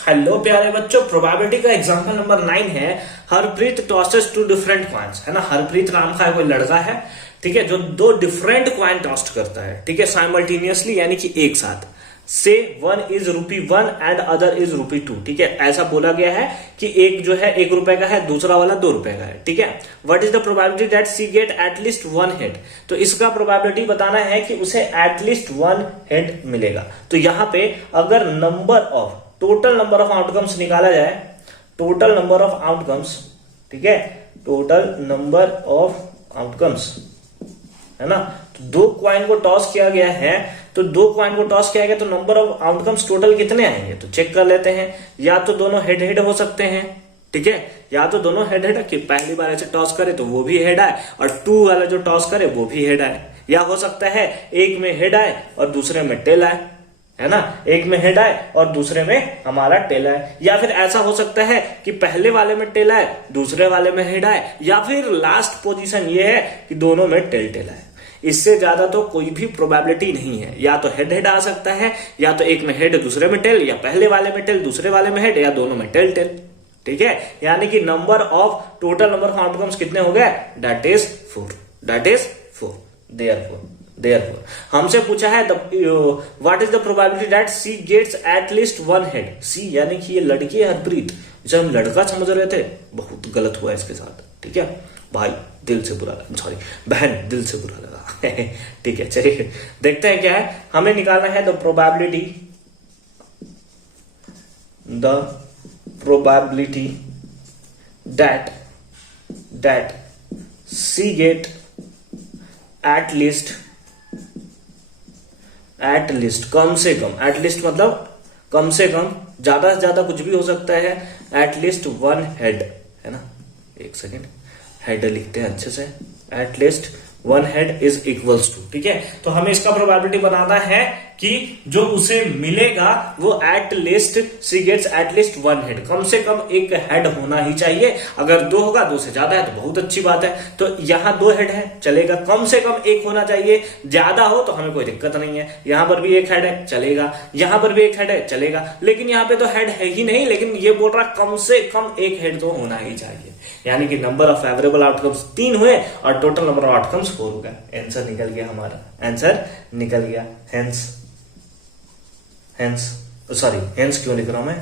Hello प्यारे बच्चों, probability का एग्जांपल नंबर 9 है। Harpreet tosses two different coins, है ना। हरप्रीत नाम का कोई लड़का है, ठीक है, जो दो डिफरेंट कॉइन टॉस्ट करता है, ठीक है, साइमल्टेनियसली, यानी कि एक साथ। से one is ₹1 and other is ₹2, ठीक है। ऐसा बोला गया है कि एक जो है ₹1 का है, दूसरा वाला ₹2 का है, ठीक है। What is the probability that C get at least 1 head? तो इसका प्रोबेबिलिटी बताना है कि उसे एटलीस्ट 1 हेड मिलेगा। तो यहां पे अगर टोटल नंबर ऑफ आउटकम्स निकाला जाए, टोटल नंबर ऑफ आउटकम्स, ठीक है, टोटल नंबर ऑफ आउटकम्स, है ना। तो दो क्वाइन को टॉस किया गया है, तो नंबर ऑफ आउटकम्स टोटल कितने आएंगे? तो चेक कर लेते हैं। या तो दोनों हेड हेड हो सकते हैं, ठीक है, या तो दोनों हेड हेड, कि पहली बार ऐसे टॉस करे तो वो भी हेड आए और 2 वाला जो टॉस करे वो भी हेड आए। या हो सकता है एक में हेड आए और दूसरे में टेल आए, है ना। एक में हेड आए और दूसरे में हमारा टेल आए। या फिर ऐसा हो सकता है कि पहले वाले में टेल आए, दूसरे वाले में हेड आए। या फिर लास्ट पोजीशन ये है कि दोनों में टेल टेल आए। इससे ज्यादा तो कोई भी प्रोबेबिलिटी नहीं है। या तो हेड हेड आ सकता है, या तो एक में हेड दूसरे में टेल, या पहले वाले में टेल दूसरे वाले में हेड, या दोनों में टेल टेल, ठीक है। यानी कि टोटल नंबर ऑफ आउटकम्स कितने हो गए? That is 4। देयरफॉर हमसे पूछा है what is the probability that C gets at least 1 head. C यानी कि ये लड़की है हरप्रीत, जब हम लड़का समझ रहे थे, बहुत गलत हुआ इसके साथ, ठीक है। भाई दिल से बुरा लगा, सॉरी बहन, दिल से बुरा लगा ठीक है, चलिए देखते हैं क्या है। हमें निकालना है the probability that C get at least, कम से कम, एटलीस्ट मतलब कम से कम, ज्यादा से ज्यादा कुछ भी हो सकता है, एटलीस्ट 1 हेड, है ना। एक सेकेंड, हेड लिखते हैं अच्छे से। At least 1 head is equals to, ठीक है। तो हमें इसका प्रोबेबिलिटी बनाना है कि जो उसे मिलेगा वो एटलीस्ट सी गेट्स एटलीस्ट 1 हेड, कम से कम एक हेड होना ही चाहिए। अगर 2 होगा, 2 से ज्यादा है तो बहुत अच्छी बात है। तो यहां 2 हेड है, चलेगा। कम से कम एक होना चाहिए, ज्यादा हो तो हमें कोई दिक्कत नहीं है। यहां पर भी एक हेड है, चलेगा। यहां पर भी एक हेड है, चलेगा। लेकिन यहां पे तो हेड है ही नहीं, लेकिन ये बोल रहा कम से कम एक हेड तो होना ही चाहिए। यानी कि नंबर ऑफ फेवरेबल आउटकम्स 3 हुए और टोटल नंबर ऑफ आउटकम्स 4 हो गए। आंसर निकल गया हमारा, आंसर निकल गया। हेंस क्यों लिख रहा हूं मैं?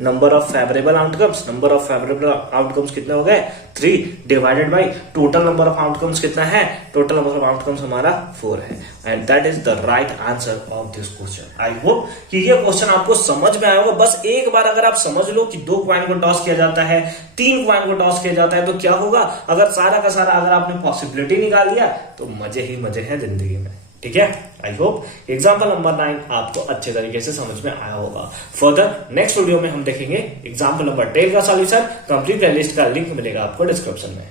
नंबर ऑफ फेवरेबल आउटकम्स कितने हो गए? 3 divided by total number of outcomes कितना है? टोटल नंबर ऑफ आउटकम्स हमारा 4 है। And that is the right answer of this question. I hope कि ये क्वेश्चन आपको समझ में आया होगा। बस एक बार अगर आप समझ लो कि 2 क्वाइन को टॉस किया जाता है, 3 क्वाइन को टॉस किया जाता है, तो क्या होगा। अगर सारा का सारा अगर आपने पॉसिबिलिटी निकाल दिया तो मजे ही मजे हैं जिंदगी में, ठीक है। आई होप एग्जाम्पल नंबर 9 आपको अच्छे तरीके से समझ में आया होगा। फर्दर नेक्स्ट वीडियो में हम देखेंगे एग्जाम्पल नंबर 10 का सॉल्यूशन। कंप्लीट प्लेलिस्ट का लिंक मिलेगा आपको डिस्क्रिप्शन में।